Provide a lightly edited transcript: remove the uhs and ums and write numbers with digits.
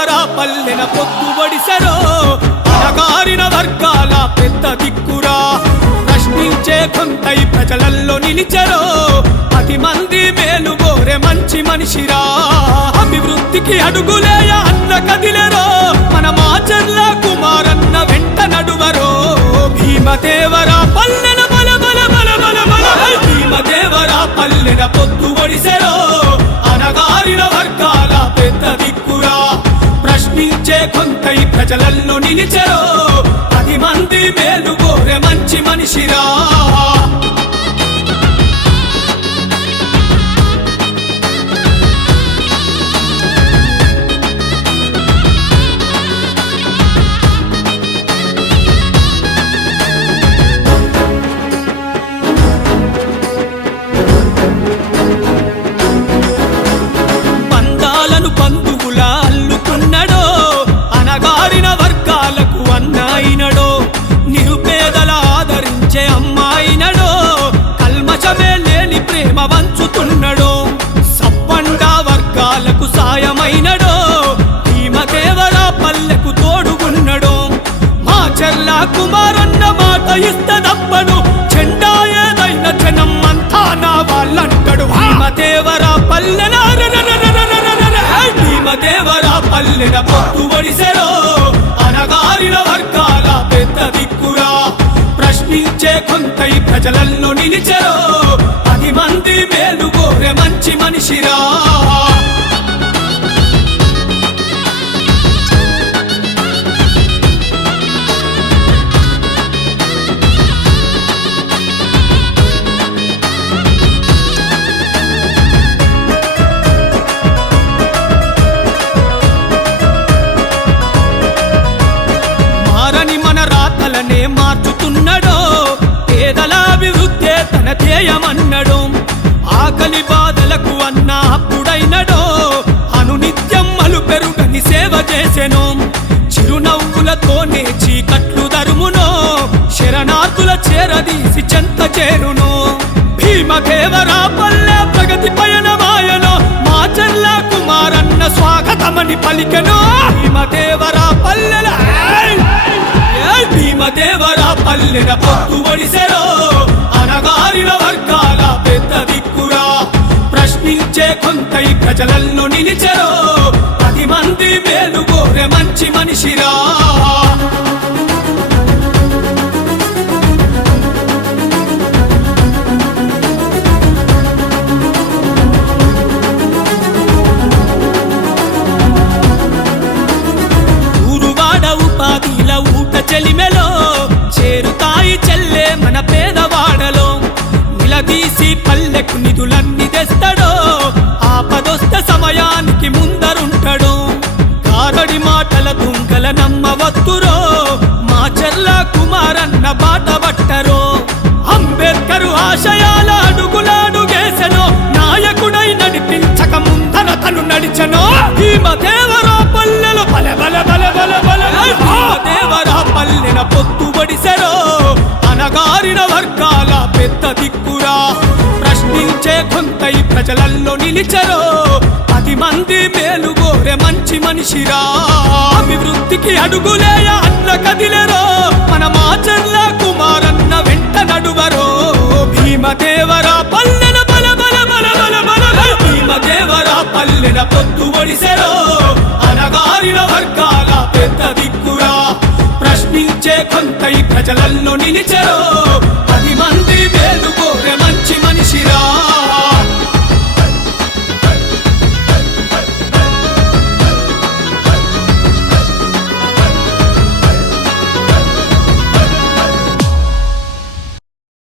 దేవరా పల్లెన పొద్దుబడిసెరో అనగారిన వర్గాల పెద్ద దిక్కురా ప్రశ్నించే కొంతై ప్రజలల్లో నిలిచెరో 10 మంది మేలు కోరే మంచి మనిషిరా అభివృద్ధికి అడుగులేయ అన్న కదిలెరో మన మాచర్ల కుమారన్న వెంట నడువరో భీమదేవరా పల్లెన బల బల బల బల బల భీమదేవరా పల్లెన పొద్దుబడిసెరో అనగారిన వర్గాల పెద్ద దిక్కురా ప్రశ్నించే కొంతై ప్రజలల్లో నిలిచెరో 10 మంది మేలు కోరే మంచి మనిషిరా బంధువుల అల్లుకున్నడో అనగారిన వర్గాలకు అన్నాయినడో నిరుపేదల ఆదరించే అమ్మాయినడో కల్మషమే లేని ప్రేమ వంచుతున్నడో సబ్బండ వర్గాలకు సాయమైనడో భీమదేవరా పల్లెకు తోడుగున్నడో మాచర్ల కుమారన్న మాట ఇస్తదప్పను చెండా ఏదైన జనం అంతా నా వాళ్ళంటడు భీమదేవరా పల్లెన భీమదేవరా పల్లెన పొద్దుబడిసెరో అనగారిన వర్గాల పెద్ద దిక్కురా ప్రశ్నించే కొంతై ప్రజలల్లో నిలిచెరో 10 మంది మేలు కోరే మంచి మనిషిరా మార్చుతున్నడో పేదల అభివృద్ధే తన ధ్యేయమన్నడో ఆకలి బాధలకు అన్న అప్పుడైనడో అనునిత్యం అలుపెరుగని సేవ చేసెనో చిరునవ్వులతోనే చీకట్లు దరుమునో శరణార్థుల చేరదీసి చెంత చేరునో భీమదేవరా పల్లె ప్రగతి పయనమాయనో మాచర్ల కుమారన్న స్వాగతమని పలికెనో భీమదేవరా పల్లెల భీమదేవరా పల్లెన పొద్దుబడిసెరో అనగారిన వర్గాల పెద్ద దిక్కురా ప్రశ్నించే కొంతై ప్రజలల్లో నిలిచెరో 10 మంది మేలు కోరే మంచి మనిషిరా చెలిమెలో చేరుతాయి చెల్లే మన పేదవాడలో నిలదీసి పల్లెకు నిధులన్నీ తెస్తాడో ఆపదొస్త సమయానికి ముందరుంటాడు కారడి మాటల దుంగల నమ్మవత్తురో మాచర్ల కుమారన్న బాట పట్టరో అంబేద్కరు ఆశయాల అడుగులాడుగేసెనో నాయకుడై నడిపించక ముందర తను నడిచెనో భీమదేవరా పల్లెలో బల బల బల బల బల భీమదేవరా పల్లెన పొద్దుబడిసెరో అనగారిన వర్గాల పెద్ద దిక్కురా ప్రశ్నించే కొంతై ప్రజలల్లో నిలిచెరో 10 మంది మేలు కోరే మంచి మనిషిరా అభివృద్ధికి అడుగులేయ అన్న కదిలెరో మన మాచర్ల కుమారన్న వెంట నడువరో భీమదేవరా పల్లెన బల బల బల బల బల భీమదేవరా పల్లెన పొద్దుబడిసెరో అనగారిన వర్గాల పెద్ద దిక్కురా ప్రశ్నించే కొంతై ప్రజలల్లో నిలిచెరో